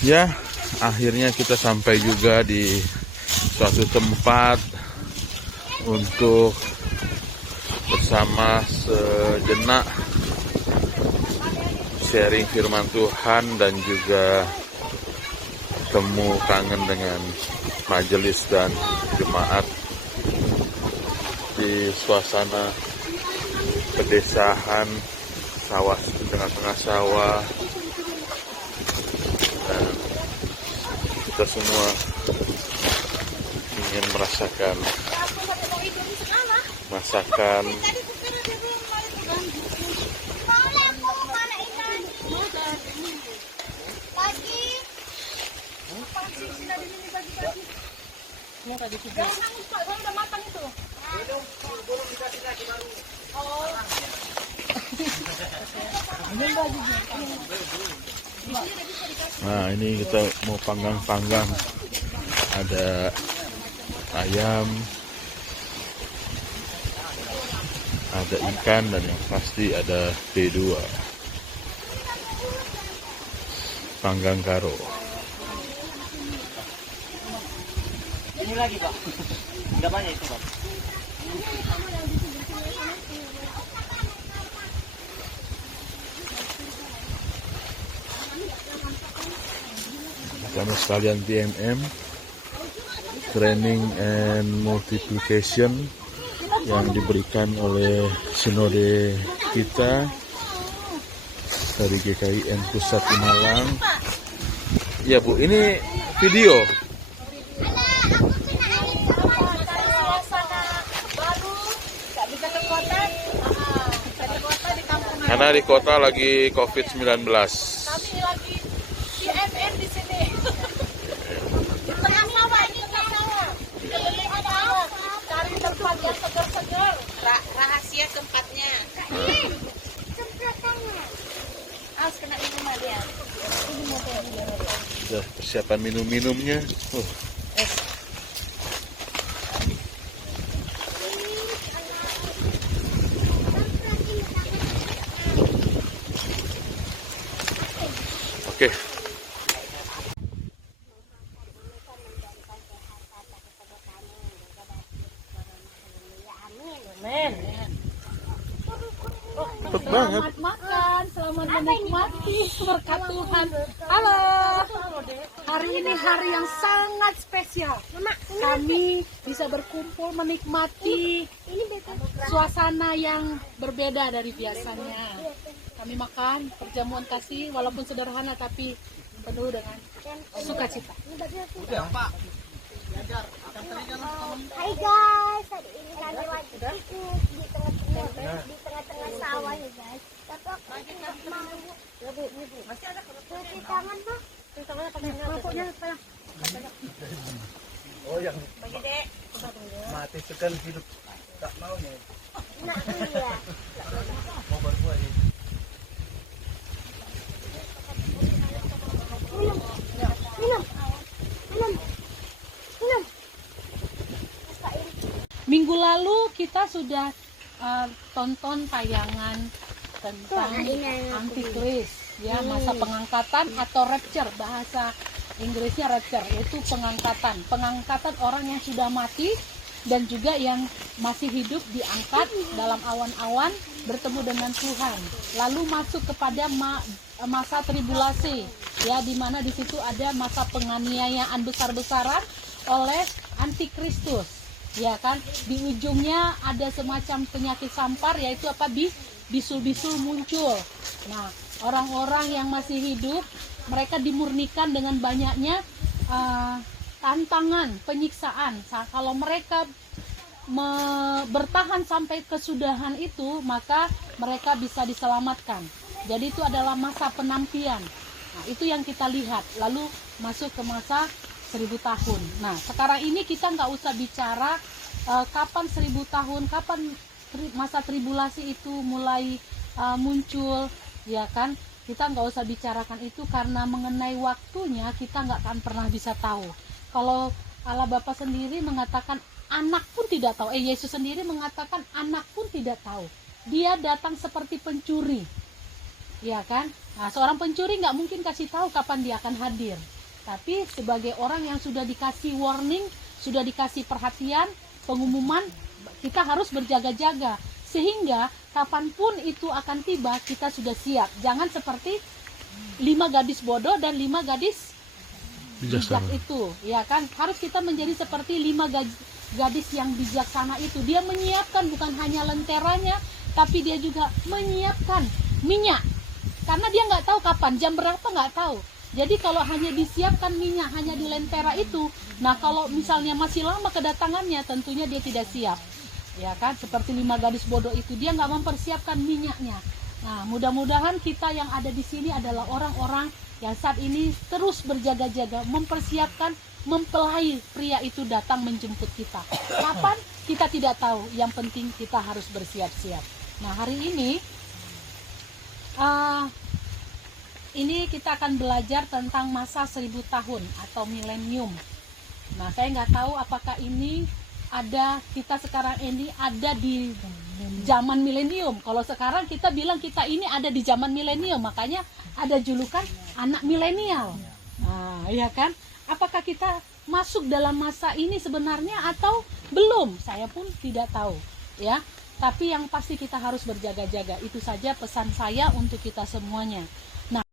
Ya, akhirnya kita sampai juga di suatu tempat untuk bersama sejenak sharing firman Tuhan dan juga temu kangen dengan majelis dan jemaat di suasana pedesaan, sawah di tengah-tengah sawah, dan kita semua ingin merasakan masakan Nah, ini kita mau panggang-panggang. Ada ayam, ada ikan, dan yang pasti ada B2. Panggang karo. Ini lagi, Pak. Enggak banyak itu, Pak. Sama sekalian TMM, Training and Multiplication, yang diberikan oleh sinode kita dari GKIN Pusat di Malang. Ya Bu, ini video. Karena di kota lagi COVID-19. Kami lagi TMM di sini. Di tengah sawah, ini tengah sawah. Ini ada cari tempat yang segar-segar. Rahasia tempatnya. Harus kena minuman dia. Sudah persiapan minum-minumnya. Oke. Amin. Cepet banget. Selamat makan, selamat menikmati berkat Tuhan. Halo. Hari ini hari yang sangat spesial. Kami bisa berkumpul menikmati suasana yang berbeda dari biasanya. Kami makan perjamuan kasih walaupun sederhana tapi penuh dengan sukacita. Hai guys, hari ini kami lagi piknik di tengah-tengah sawah ya guys. Tapi aku mau masih ada cuci tangan tuh. Cuci tangan pakai Oh, yang mati sekali hidup tak mau ya. Nah, iya. Mau berbuat ya. Minum. Minggu lalu kita sudah tonton tayangan tentang Antikris, ya, masa pengangkatan atau rapture, bahasa Inggrisnya rapture, yaitu pengangkatan orang yang sudah mati dan juga yang masih hidup diangkat dalam awan-awan bertemu dengan Tuhan, lalu masuk kepada masa tribulasi, ya, di mana di situ ada masa penganiayaan besar-besaran oleh Antikristus, ya kan. Di ujungnya ada semacam penyakit sampar, yaitu apa, bisul-bisul muncul. Nah, orang-orang yang masih hidup, mereka dimurnikan dengan banyaknya tantangan, penyiksaan. Kalau mereka bertahan sampai kesudahan itu, maka mereka bisa diselamatkan. Jadi itu adalah masa penantian. Nah, itu yang kita lihat. Lalu masuk ke masa 1000 tahun. Nah, sekarang ini kita nggak usah bicara kapan 1000 tahun, kapan masa tribulasi itu mulai muncul, ya kan? Kita nggak usah bicarakan itu, karena mengenai waktunya kita nggak akan pernah bisa tahu. Kalau Allah Bapa sendiri mengatakan anak pun tidak tahu, Yesus sendiri mengatakan anak pun tidak tahu. Dia datang seperti pencuri. ya kan? Nah, seorang pencuri nggak mungkin kasih tahu kapan dia akan hadir. Tapi sebagai orang yang sudah dikasih warning, sudah dikasih perhatian, pengumuman, kita harus berjaga-jaga. Sehingga kapanpun itu akan tiba, kita sudah siap. Jangan seperti 5 gadis bodoh dan 5 gadis bijak itu, ya kan? Harus kita menjadi seperti 5 gadis yang bijaksana itu. Dia menyiapkan bukan hanya lenteranya, tapi dia juga menyiapkan minyak. Karena dia nggak tahu kapan, jam berapa nggak tahu. Jadi kalau hanya disiapkan minyak hanya di lentera itu, nah kalau misalnya masih lama kedatangannya, tentunya dia tidak siap. Ya kan, seperti 5 gadis bodoh itu, dia nggak mempersiapkan minyaknya. Nah, mudah-mudahan kita yang ada di sini adalah orang-orang yang saat ini terus berjaga-jaga, mempersiapkan, mempelai pria itu datang menjemput kita. Kapan? Kita tidak tahu, yang penting kita harus bersiap-siap. Nah, hari ini kita akan belajar tentang masa 1000 tahun atau milenium. Nah, saya nggak tahu apakah ini kita sekarang ini ada di zaman milenium. Kalau sekarang kita bilang kita ini ada di zaman milenium, makanya ada julukan anak milenial. Nah, iya kan? Apakah kita masuk dalam masa ini sebenarnya atau belum? Saya pun tidak tahu, ya. Tapi yang pasti kita harus berjaga-jaga. Itu saja pesan saya untuk kita semuanya.